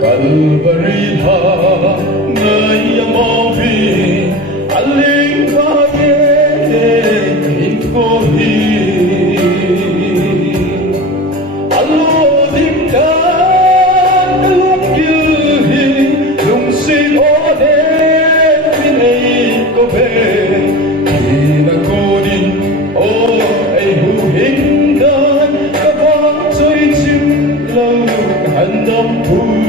Calvary ha người mong vì anh linh và in cô hi alo tim ta lúc như hi lung xin ô đêm vì này có về thì là cô đi ô ai hu hình đơn các con chơi chim lâu hành động vui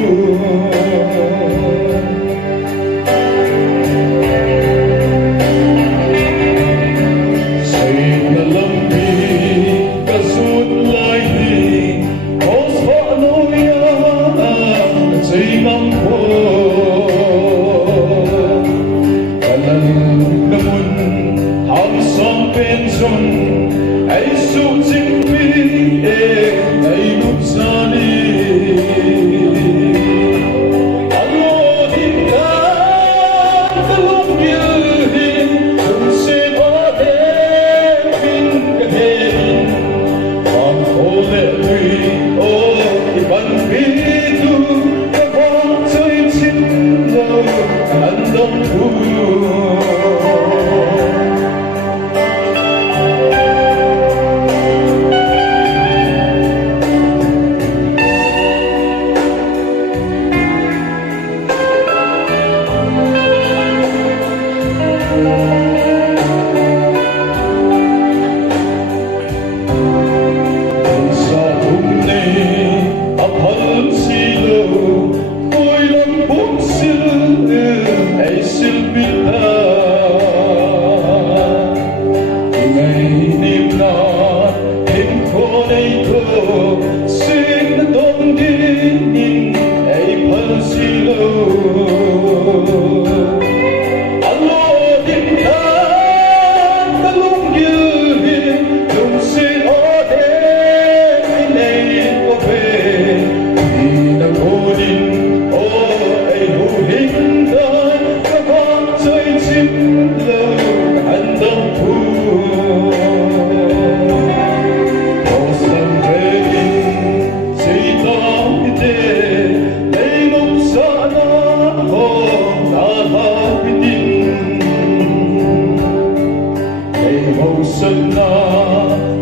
hãy xuống chính quy hãy nút ra đi alo tim ta lúc như hình đừng xin ở đêm bình cả đêm còn khô lệ quỳ ô thì bằng vì tu các con chơi chim lâu hành động vui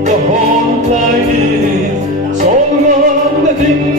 the whole life is all on the thing.